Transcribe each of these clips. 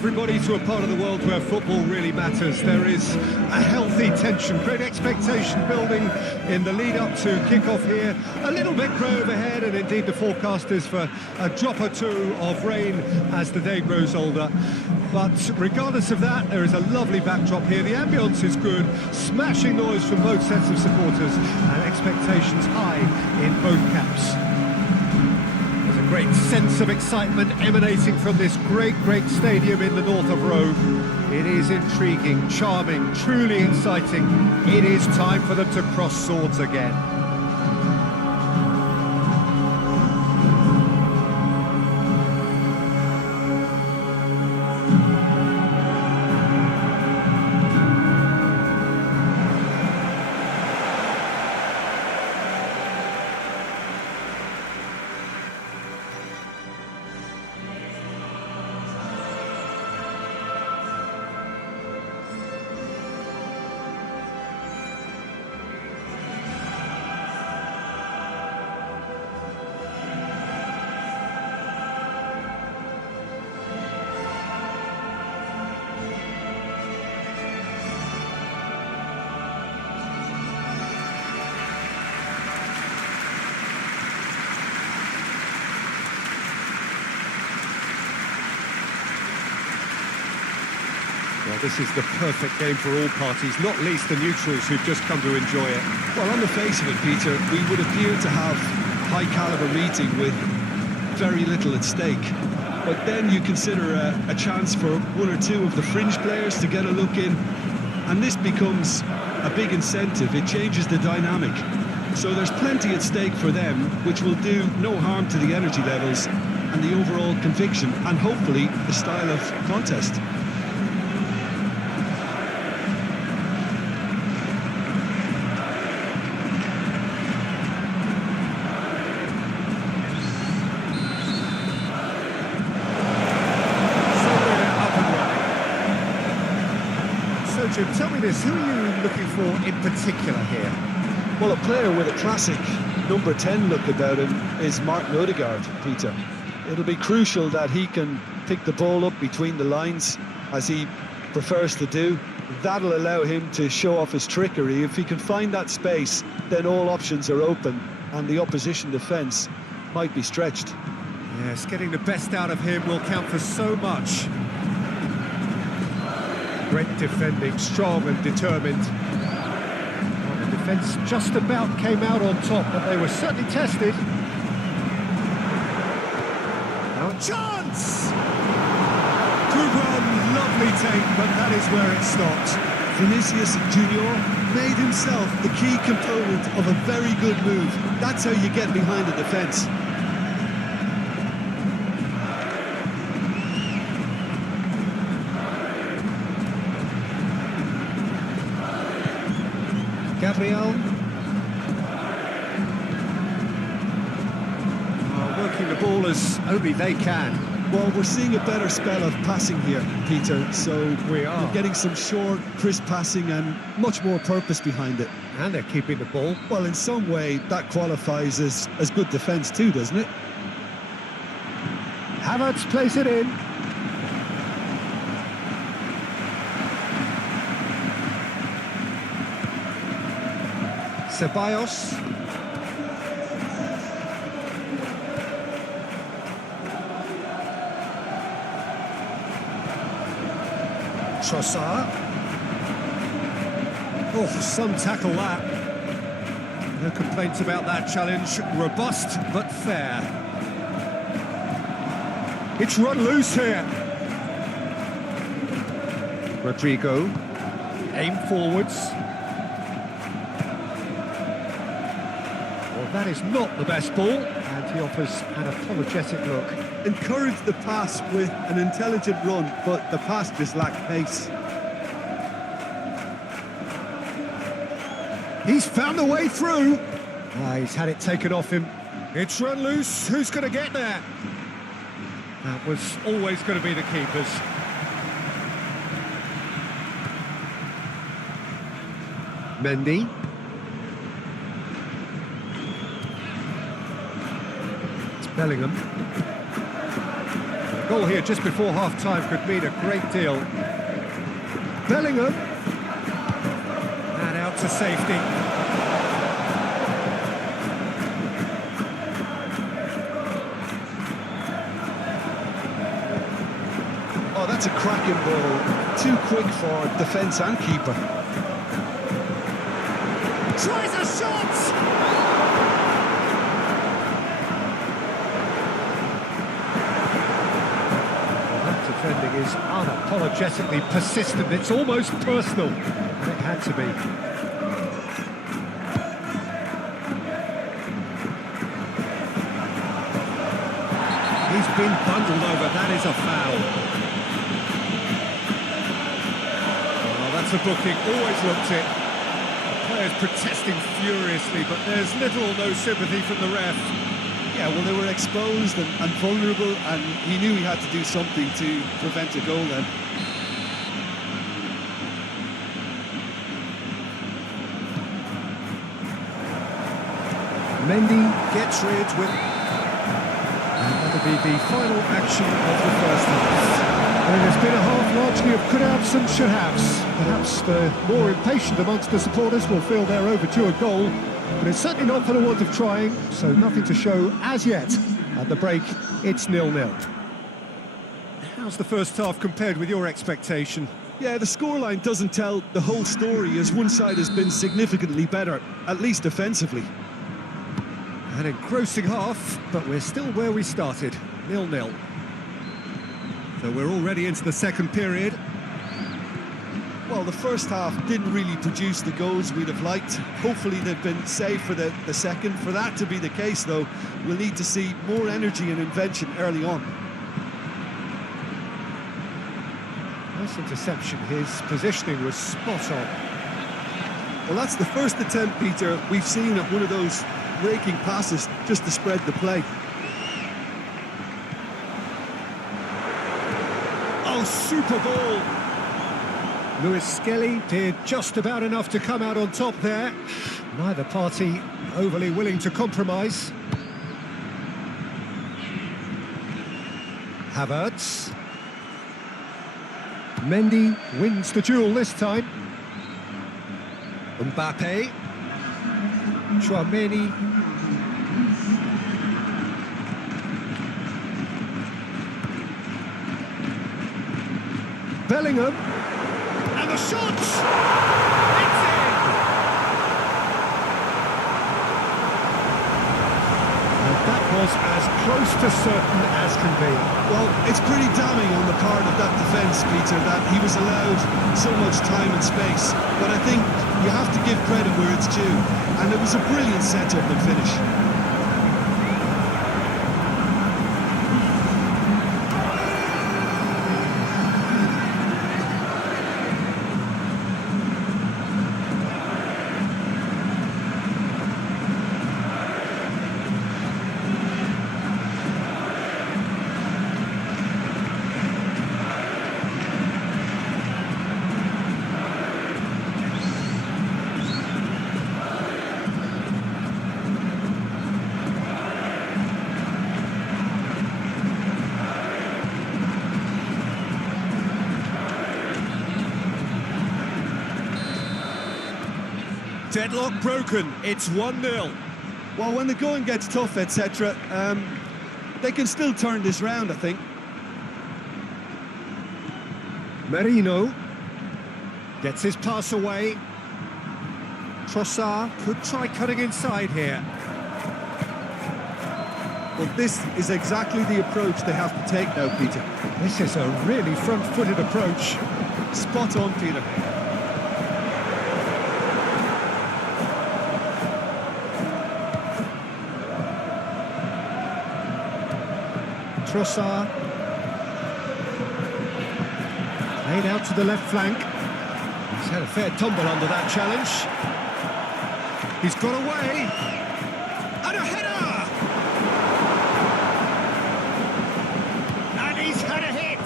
everybody to a part of the world where football really matters. There is a healthy tension, great expectation building in the lead-up to kick-off here. A little bit grey overhead, and indeed the forecast is for a drop or two of rain as the day grows older. But regardless of that, there is a lovely backdrop here. The ambience is good, smashing noise from both sets of supporters, and expectations high in both camps. There's a great sense of excitement emanating from this great stadium in the north of Rome. It is intriguing, charming, truly exciting. It is time for them to cross swords again. Well, this is the perfect game for all parties, not least the neutrals who've just come to enjoy it. Well, on the face of it, Peter, we would appear to have a high-caliber meeting with very little at stake. But then you consider a chance for one or two of the fringe players to get a look in, and this becomes a big incentive. It changes the dynamic. So there's plenty at stake for them, which will do no harm to the energy levels and the overall conviction, and hopefully the style of contest. Jim, tell me this, who are you looking for in particular here? Well, a player with a classic number 10 look about him is Martin Odegaard, Peter. It'll be crucial that he can pick the ball up between the lines, as he prefers to do. That'll allow him to show off his trickery. If he can find that space, then all options are open, and the opposition defence might be stretched. Yes, getting the best out of him will count for so much. Great defending, strong and determined. Well, the defence just about came out on top, but they were certainly tested. Now a chance! Good run, lovely take, but that is where it stopped. Vinicius Junior made himself the key component of a very good move. That's how you get behind the defence. Gabriel. Working the ball as only they can. Well, we're seeing a better spell of passing here, Peter, so we are we're getting some short, crisp passing and much more purpose behind it. And they're keeping the ball. Well, in some way, that qualifies as good defence too, doesn't it? Havertz plays it in. Ceballos. Trossard. Oh, some tackle that. No complaints about that challenge. Robust but fair. It's run loose here. Rodrigo. Aim forwards. That is not the best ball, and he offers an apologetic look. Encourage the pass with an intelligent run, but the pass just lacked pace. He's found a way through. He's had it taken off him. It's run loose. Who's going to get there? That was always going to be the keepers. Mendy. Bellingham. goal here just before half-time could mean a great deal. Bellingham. And out to safety. Oh, that's a cracking ball. Too quick for defence and keeper. Tries a shot! Defending is unapologetically persistent. It's almost personal. It had to be. He's been bundled over. That is a foul. Oh, that's a booking. Always looked it. The players protesting furiously, but there's little or no sympathy from the ref. Yeah, well, they were exposed and vulnerable, and he knew he had to do something to prevent a goal then. Mendy gets rid with... And that'll be the final action of the first half. And it's been a half largely of could-haves and should-haves. Perhaps the more impatient amongst the supporters will feel they're overdue a goal, but it's certainly not for the want of trying, so nothing to show as yet. At the break, it's 0-0. How's the first half compared with your expectation? Yeah, the scoreline doesn't tell the whole story, as one side has been significantly better, at least defensively. An engrossing half, but we're still where we started, 0-0. So we're already into the second period. Well, the first half didn't really produce the goals we'd have liked. Hopefully they've been saved for the second. For that to be the case, though, we'll need to see more energy and invention early on. Nice interception. His positioning was spot on. Well, that's the first attempt, Peter, we've seen at one of those raking passes just to spread the play. Oh, super ball! Lewis Skelly did just about enough to come out on top there. Neither party overly willing to compromise. Havertz. Mendy wins the duel this time. Mbappe. Chouameni. Bellingham. And the shot! It's in! And that was as close to certain as can be. Well, it's pretty damning on the part of that defence, Peter, that he was allowed so much time and space. But I think you have to give credit where it's due. And it was a brilliant set-up and finish. Deadlock broken, it's 1-0. Well, when the going gets tough, etc., they can still turn this round, I think. Merino gets his pass away. Trossard could try cutting inside here. Well, this is exactly the approach they have to take now, Peter. This is a really front-footed approach. Spot on, Peter. Trossard. Played out to the left flank. He's had a fair tumble under that challenge. He's got away. And a header! And he's had a hit!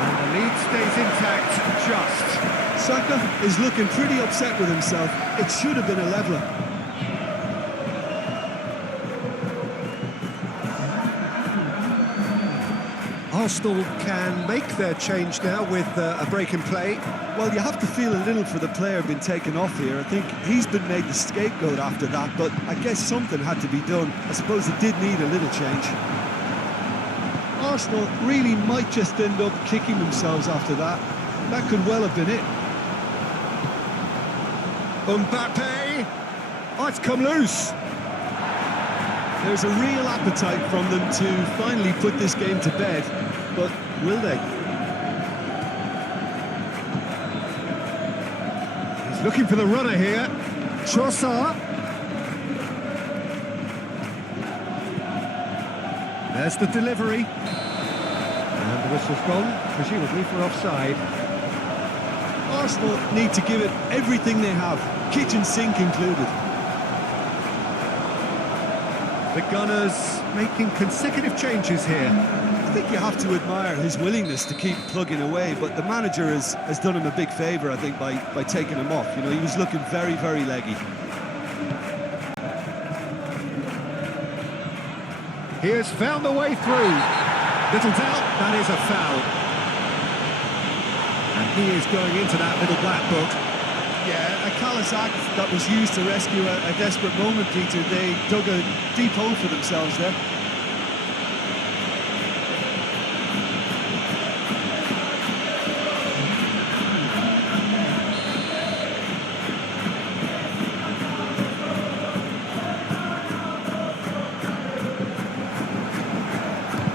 And the lead stays intact, just. Saka is looking pretty upset with himself. It should have been a leveller. Arsenal can make their change now with a break in play. Well, you have to feel a little for the player being taken off here. I think he's been made the scapegoat after that, but I guess something had to be done. I suppose it did need a little change. Arsenal really might just end up kicking themselves after that. That could well have been it. Mbappe! Oh, it's come loose! There's a real appetite from them to finally put this game to bed, but will they? He's looking for the runner here. Trossard. There's the delivery. And the whistle's gone, presumably for offside. Arsenal need to give it everything they have, kitchen sink included. The Gunners making consecutive changes here. I think you have to admire his willingness to keep plugging away, but the manager has done him a big favour, I think, by taking him off. You know, he was looking very, very leggy. He has found the way through. Little doubt, that is a foul. And he is going into that little black book. Yeah, a callous act that was used to rescue a desperate moment, Peter. They dug a deep hole for themselves there.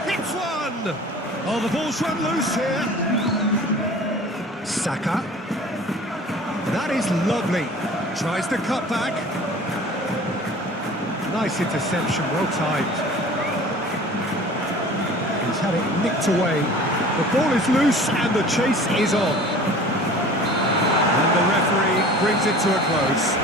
Hits one! Oh, the ball's run loose here. Saka. That is lovely. Tries to cut back. Nice interception, well timed. He's had it nicked away. The ball is loose and the chase is on. And the referee brings it to a close.